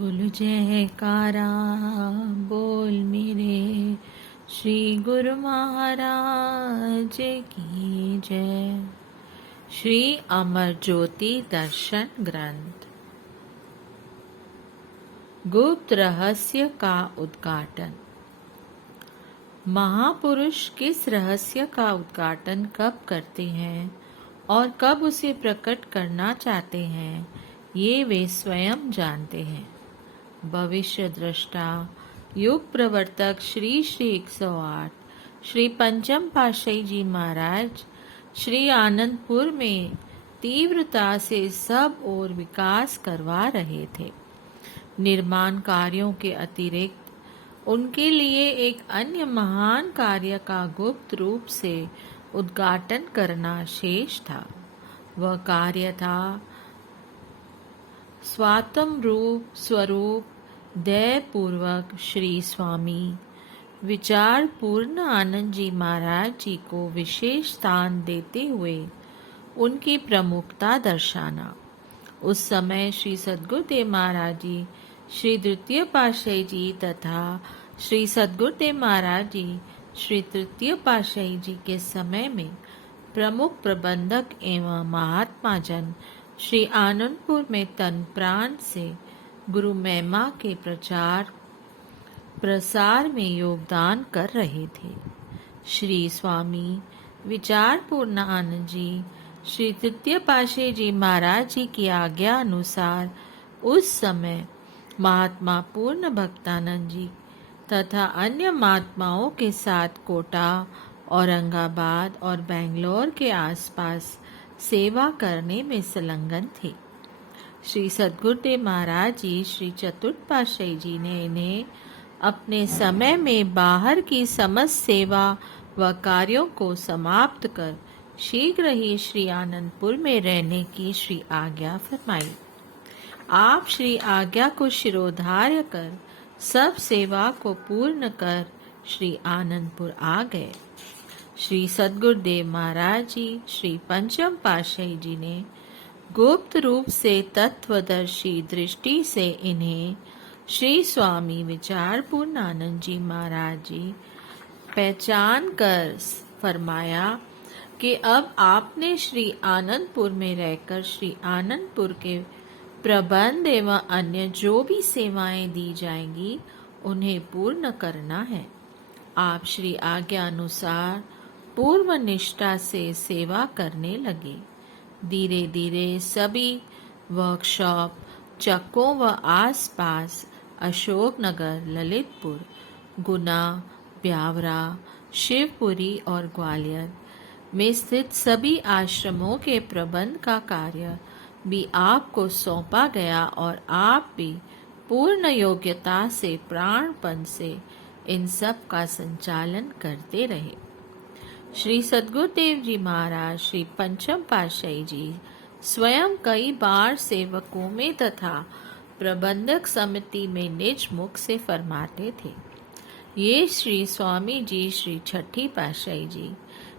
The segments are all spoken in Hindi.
बोल जयकारा बोल मेरे श्री गुरु महाराज की जय। श्री अमर ज्योति दर्शन ग्रंथ गुप्त रहस्य का उद्घाटन। महापुरुष किस रहस्य का उद्घाटन कब करते हैं और कब उसे प्रकट करना चाहते हैं, ये वे स्वयं जानते हैं। भविष्य दृष्टा युग प्रवर्तक श्री 108 श्री पंचम पातशाही जी महाराज श्री आनंदपुर में तीव्रता से सब ओर विकास करवा रहे थे। निर्माण कार्यों के अतिरिक्त उनके लिए एक अन्य महान कार्य का गुप्त रूप से उद्घाटन करना शेष था। वह कार्य था स्वात्म रूप स्वरूप दयपूर्वक श्री स्वामी विचार पूर्ण आनंद जी महाराज जी को विशेष स्थान देते हुए उनकी प्रमुखता दर्शाना। उस समय श्री सद्गुरुदेव महाराज जी, श्री द्वितीय पातशाही जी तथा श्री सद्गुरुदेव महाराज जी श्री तृतीय पातशाही जी के समय में प्रमुख प्रबंधक एवं महात्मा जन श्री आनंदपुर में तन प्राण से गुरु महिमा के प्रचार प्रसार में योगदान कर रहे थे। श्री स्वामी विचार पूर्ण आनंद जी श्री तृतीय पातशाही जी महाराज जी की आज्ञा अनुसार उस समय महात्मा पूर्ण भक्तानंद जी तथा अन्य महात्माओं के साथ कोटा, औरंगाबाद और बेंगलोर के आसपास सेवा करने में संलग्न थे। श्री सद्गुरुदेव महाराज जी श्री चतुर्थ पातशाही जी ने इन्हें अपने समय में बाहर की समस्त सेवा व कार्यों को समाप्त कर शीघ्र ही श्री आनंदपुर में रहने की श्री आज्ञा फरमाई। आप श्री आज्ञा को शिरोधार्य कर सब सेवा को पूर्ण कर श्री आनंदपुर आ गए। श्री सद्गुरुदेव महाराज जी श्री पंचम पातशाही जी ने गुप्त रूप से तत्वदर्शी दृष्टि से इन्हें श्री स्वामी विचार पूर्ण आनंद जी महाराज जी पहचान कर फरमाया कि अब आपने श्री आनंदपुर में रहकर श्री आनंदपुर के प्रबंध एवं अन्य जो भी सेवाएं दी जाएंगी उन्हें पूर्ण करना है। आप श्री आज्ञा अनुसार पूर्व निष्ठा से सेवा करने लगे। धीरे धीरे सभी वर्कशॉप चक्कों व आसपास अशोकनगर, ललितपुर, गुना, ब्यावरा, शिवपुरी और ग्वालियर में स्थित सभी आश्रमों के प्रबंध का कार्य भी आपको सौंपा गया और आप भी पूर्ण योग्यता से प्राणपण से इन सब का संचालन करते रहे। श्री सद्गुरुदेव जी महाराज श्री पंचम पातशाही जी स्वयं कई बार सेवकों में तथा प्रबंधक समिति में निज मुख से फरमाते थे। ये श्री स्वामी जी श्री छठी पातशाही जी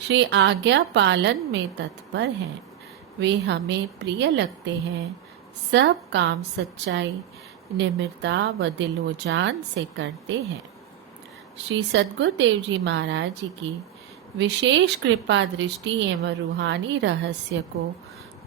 श्री आज्ञा पालन में तत्पर हैं। वे हमें प्रिय लगते हैं। सब काम सच्चाई, निम्रता व दिलोजान से करते हैं। श्री सद्गुरुदेव जी महाराज जी की विशेष कृपा दृष्टि एवं रूहानी रहस्य को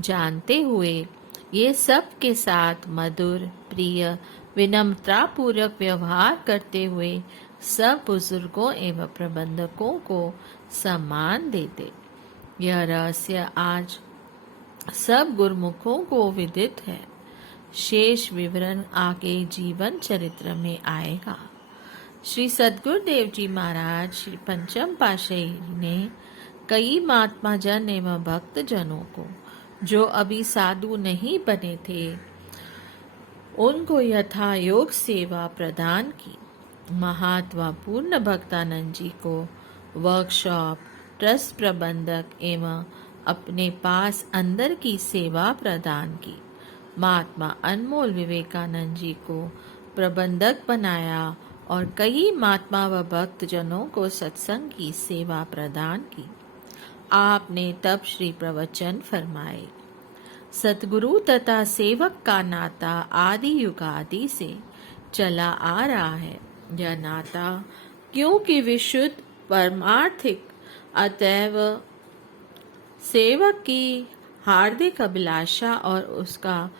जानते हुए ये सब के साथ मधुर, प्रिय, विनम्रता पूर्वक व्यवहार करते हुए सब बुजुर्गों एवं प्रबंधकों को सम्मान देते। यह रहस्य आज सब गुरुमुखों को विदित है। शेष विवरण आगे जीवन चरित्र में आएगा। श्री सद्गुरुदेव जी महाराज श्री पंचम पातशाही ने कई महात्मा जन एवं भक्त जनों को जो अभी साधु नहीं बने थे उनको यथा योग सेवा प्रदान की। महात्मा पूर्ण भक्तानंद जी को वर्कशॉप, ट्रस्ट प्रबंधक एवं अपने पास अंदर की सेवा प्रदान की। महात्मा अनमोल विवेकानंद जी को प्रबंधक बनाया और कई महात्मा व भक्त जनों को सत्संग की सेवा प्रदान की। आपने तब श्री प्रवचन फरमाए। सतगुरु तथा सेवक का नाता आदि युगादि से चला आ रहा है। यह नाता क्योंकि विशुद्ध परमार्थिक, अतएव सेवक की हार्दिक अभिलाषा और उसका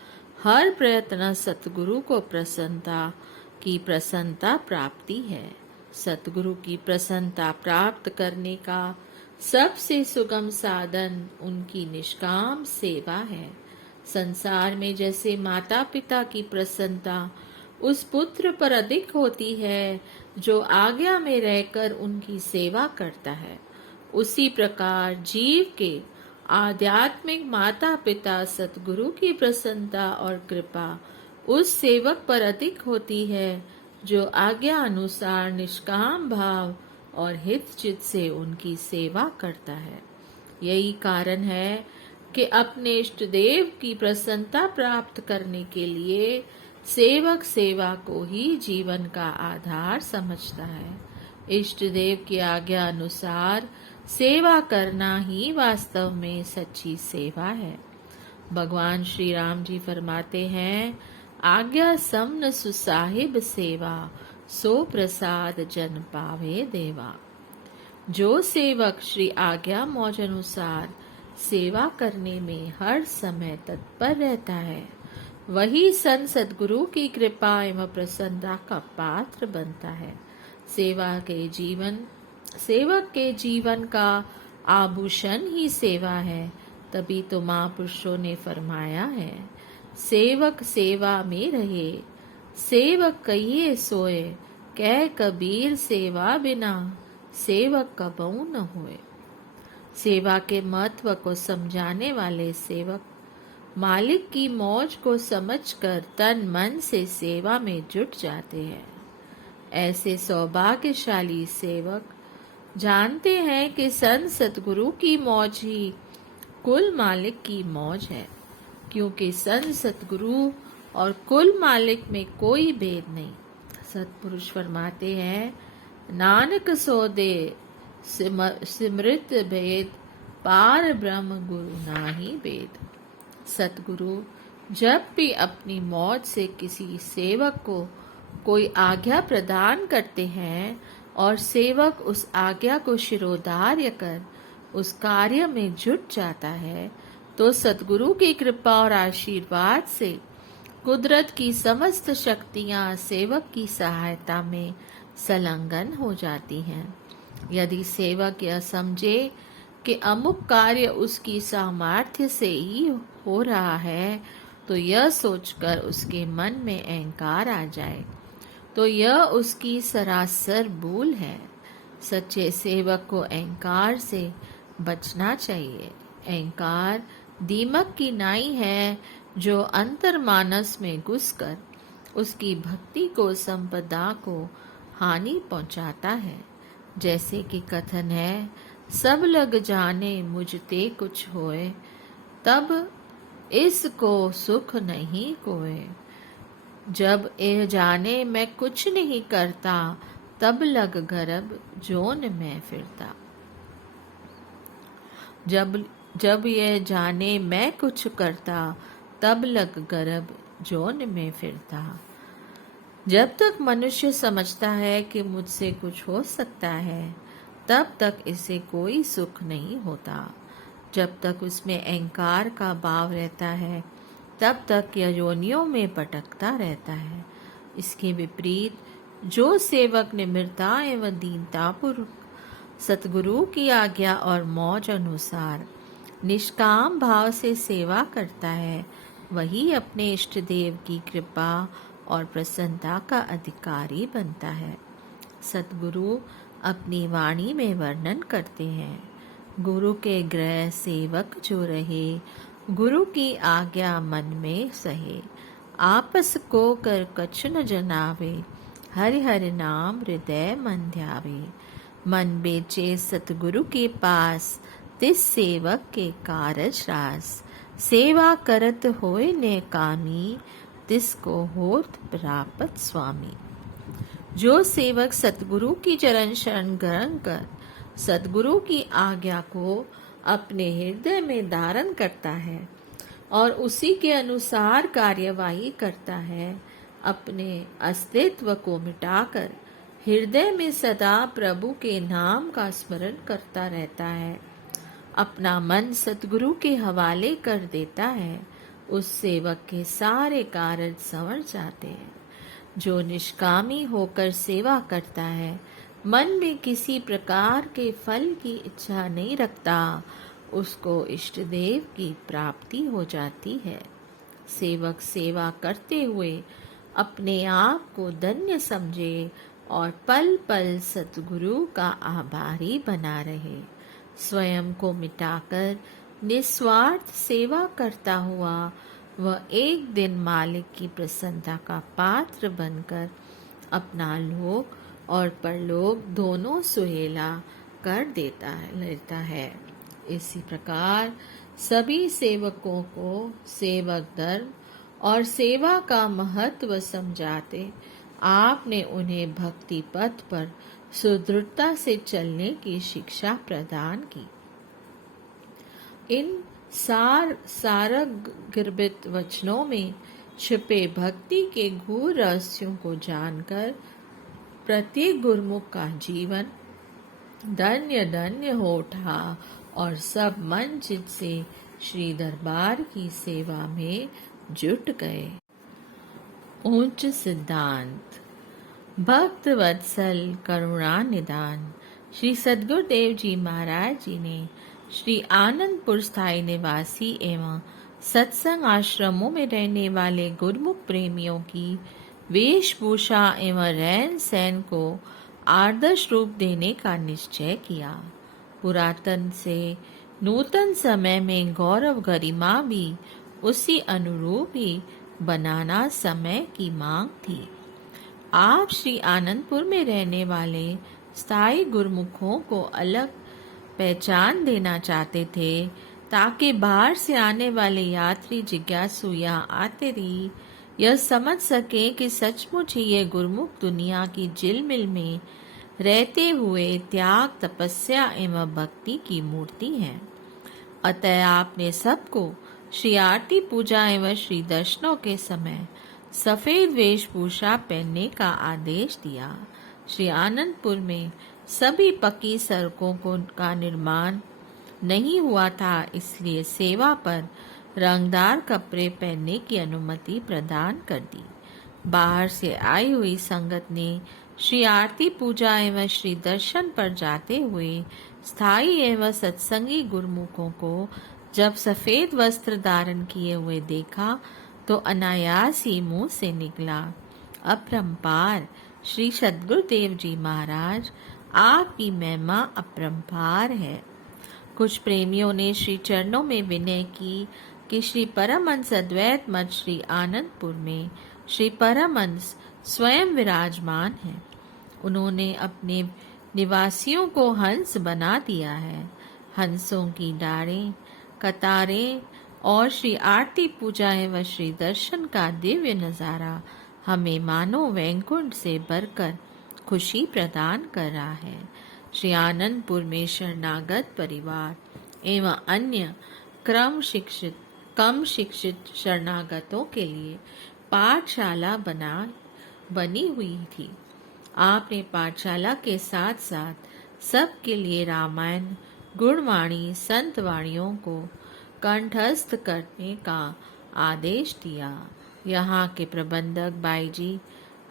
हर प्रयत्न सतगुरु को प्रसन्नता प्राप्ति है। सतगुरु की प्रसन्नता प्राप्त करने का सबसे सुगम साधन उनकी निष्काम सेवा है। संसार में जैसे माता पिता की प्रसन्नता उस पुत्र पर अधिक होती है जो आज्ञा में रहकर उनकी सेवा करता है, उसी प्रकार जीव के आध्यात्मिक माता पिता सतगुरु की प्रसन्नता और कृपा उस सेवक पर अधिक होती है जो आज्ञा अनुसार निष्काम भाव और हित चित्त से उनकी सेवा करता है। यही कारण है कि अपने इष्ट देव की प्रसन्नता प्राप्त करने के लिए सेवक सेवा को ही जीवन का आधार समझता है। इष्ट देव की आज्ञा अनुसार सेवा करना ही वास्तव में सच्ची सेवा है। भगवान श्री राम जी फरमाते हैं, आज्ञा समन सुसाहिब सेवा, सो प्रसाद जन पावे देवा। जो सेवक श्री आज्ञा मौज अनुसार सेवा करने में हर समय तत्पर रहता है, वही संत सद्गुरु की कृपा एवं प्रसन्नता का पात्र बनता है। सेवक के जीवन का आभूषण ही सेवा है। तभी तो महापुरुषों ने फरमाया है, सेवक सेवा में रहे, सेवक कहिए सोए, कह कबीर सेवा बिना सेवक कबहू न होए। सेवा के महत्व को समझाने वाले सेवक मालिक की मौज को समझकर तन मन से सेवा में जुट जाते हैं। ऐसे सौभाग्यशाली सेवक जानते हैं कि संत सतगुरु की मौज ही कुल मालिक की मौज है, क्योंकि संत सतगुरु और कुल मालिक में कोई भेद नहीं। सतपुरुष फरमाते हैं, नानक सो दे सिमृत भेद, पार ब्रह्म गुरु नाही भेद। सतगुरु जब भी अपनी मौज से किसी सेवक को कोई आज्ञा प्रदान करते हैं और सेवक उस आज्ञा को शिरोधार्य कर उस कार्य में जुट जाता है, तो सतगुरु की कृपा और आशीर्वाद से कुदरत की समस्त शक्तियां सेवक की सहायता में संलग्न हो जाती हैं। यदि सेवक यह समझे कि अमुक कार्य उसकी सामर्थ्य से ही हो रहा है, तो यह सोचकर उसके मन में अहंकार आ जाए तो यह उसकी सरासर भूल है। सच्चे सेवक को अहंकार से बचना चाहिए। अहंकार दीमक की नाई है जो अंतर्मानस में घुसकर उसकी भक्ति को संपदा को हानि पहुंचाता है। जैसे कि कथन है, सब लग जाने मुझते कुछ होए, तब इसको सुख नहीं कोए। जब यह जाने मैं कुछ नहीं करता, तब लग गर्भ जोन में फिरता। जब यह जाने मैं कुछ करता, तब लग गर्भ जोन में फिरता। जब तक मनुष्य समझता है कि मुझसे कुछ हो सकता है, तब तक इसे कोई सुख नहीं होता। जब तक उसमें अहंकार का भाव रहता है, तब तक यह योनियों में भटकता रहता है। इसके विपरीत जो सेवक निम्रता एवं दीनतापूर्वक सतगुरु की आज्ञा और मौज अनुसार निष्काम भाव से सेवा करता है, वही अपने इष्ट देव की कृपा और प्रसन्नता का अधिकारी बनता है। सतगुरु अपनी वाणी में वर्णन करते हैं, गुरु के गृह सेवक जो रहे, गुरु की आज्ञा मन में सहे, आपस को कर कछु न जनावे, हरि हरि नाम हृदय मन ध्यावे। मन बेचे सतगुरु के पास, तिस सेवक के कारज रास। सेवा करत होए ने कामी, तिसको होत प्राप्त स्वामी। जो सेवक सतगुरु की चरण शरण ग्रहण कर सतगुरु की आज्ञा को अपने हृदय में धारण करता है और उसी के अनुसार कार्यवाही करता है, अपने अस्तित्व को मिटाकर हृदय में सदा प्रभु के नाम का स्मरण करता रहता है, अपना मन सतगुरु के हवाले कर देता है, उस सेवक के सारे कार्य संवर जाते हैं। जो निष्कामी होकर सेवा करता है, मन में किसी प्रकार के फल की इच्छा नहीं रखता, उसको इष्ट देव की प्राप्ति हो जाती है। सेवक सेवा करते हुए अपने आप को धन्य समझे और पल पल सतगुरु का आभारी बना रहे। स्वयं को मिटाकर निस्वार्थ सेवा करता हुआ वह एक दिन मालिक की प्रसन्नता का पात्र बनकर अपना लोक और परलोक दोनों सुहेला कर लेता है। इसी प्रकार सभी सेवकों को सेवक धर्म और सेवा का महत्व समझाते आपने उन्हें भक्ति पथ पर सुदृढ़ता से चलने की शिक्षा प्रदान की। इन सारगर्भित वचनों में छिपे भक्ति के गूढ़ रहस्यों को जानकर प्रत्येक गुरुमुख का जीवन धन्य धन्य हो उठा और सब मन चित से श्री दरबार की सेवा में जुट गए। उच्च सिद्धांत। भक्त वत्सल करुणा निदान। श्री सद्गुरुदेव जी महाराज जी ने श्री आनंदपुर स्थायी निवासी एवं सत्संग आश्रमों में रहने वाले गुरुमुख प्रेमियों की वेशभूषा एवं रहन सहन को आदर्श रूप देने का निश्चय किया। पुरातन से नूतन समय में गौरव गरिमा भी उसी अनुरूप ही बनाना समय की मांग थी। आप श्री आनंदपुर में रहने वाले स्थायी गुरुमुखों को अलग पहचान देना चाहते थे, ताकि बाहर से आने वाले यात्री जिज्ञासु यहाँ आते ही यह समझ सके कि सचमुच ही ये गुरुमुख दुनिया की झिलमिल में रहते हुए त्याग, तपस्या एवं भक्ति की मूर्ति हैं। अतः आपने सबको श्री आरती पूजा एवं श्री दर्शनों के समय सफेद वेशभूषा पहनने का आदेश दिया। श्री आनंदपुर में सभी पक्की सड़कों का निर्माण नहीं हुआ था, इसलिए सेवा पर रंगदार कपड़े पहनने की अनुमति प्रदान कर दी। बाहर से आई हुई संगत ने श्री आरती पूजा एवं श्री दर्शन पर जाते हुए स्थायी एवं सत्संगी गुरुमुखों को जब सफेद वस्त्र धारण किए हुए देखा तो अनायास ही मुंह से निकला, अपरंपार श्री सद्गुरुदेव जी महाराज, आपकी महिमा अपरंपार है। कुछ प्रेमियों ने श्री चरणों में विनय की कि श्री परमहंस अद्वैत मठ श्री आनंदपुर में श्री परमहंस स्वयं विराजमान हैं। उन्होंने अपने निवासियों को हंस बना दिया है। हंसों की डारें, कतारें और श्री आरती पूजा एवं श्री दर्शन का दिव्य नज़ारा हमें मानो वैकुंठ से बढ़कर खुशी प्रदान कर रहा है। श्री आनंदपुर में शरणागत परिवार एवं अन्य कम शिक्षित शरणागतों के लिए पाठशाला बनी हुई थी। आपने पाठशाला के साथ साथ सबके लिए रामायण, गुणवाणी, संत वाणियों को कंठस्थ करने का आदेश दिया। यहाँ के प्रबंधक बाई जी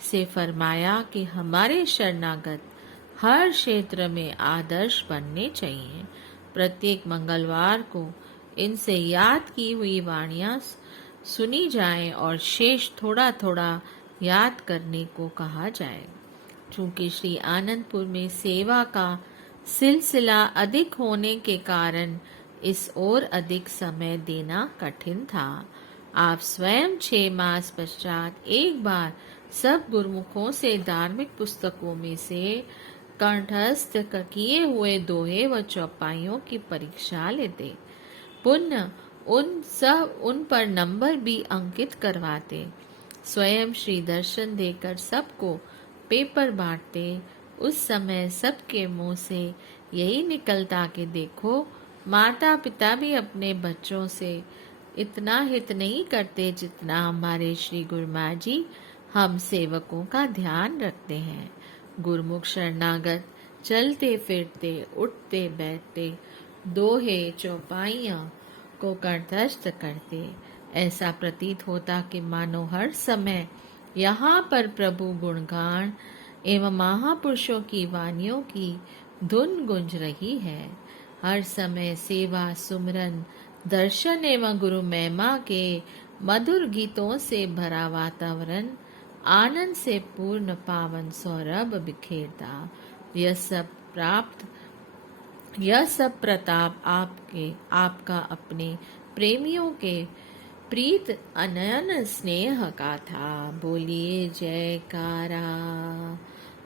से फरमाया कि हमारे शरणागत हर क्षेत्र में आदर्श बनने चाहिए। प्रत्येक मंगलवार को इनसे याद की हुई वाणियाँ सुनी जाएं और शेष थोड़ा थोड़ा याद करने को कहा जाए। चूंकि श्री आनंदपुर में सेवा का सिलसिला अधिक होने के कारण इस ओर अधिक समय देना कठिन था। आप स्वयं 6 मास पश्चात एक बार सब गुरुमुखों से धार्मिक पुस्तकों में से कंठस्थ किए हुए दोहे व चौपाइयों की परीक्षा लेते। पुनः उन पर नंबर भी अंकित करवाते। स्वयं श्री दर्शन देकर सबको पेपर बांटते। उस समय सबके मुंह से यही निकलता कि देखो, माता पिता भी अपने बच्चों से इतना हित नहीं करते जितना हमारे श्री गुरुमा जी हम सेवकों का ध्यान रखते हैं। गुरुमुख शरणागत चलते फिरते उठते बैठते दोहे चौपाइयाँ को कंठस्थ करते। ऐसा प्रतीत होता कि मानो हर समय यहाँ पर प्रभु गुणगान एवं महापुरुषों की वानियों की धुन गुंज रही है। हर समय सेवा सुमरन दर्शन एवं गुरु महिमा के मधुर गीतों से भरा वातावरण आनंद से पूर्ण पावन सौरभ बिखेरता। यह सब प्रताप आपका अपने प्रेमियों के प्रीत अनयन स्नेह का था। बोलिए जयकारा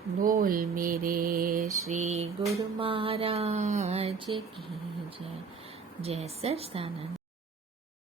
बोल मेरे श्री गुरु महाराज की जय। जय सच्चिदानंद।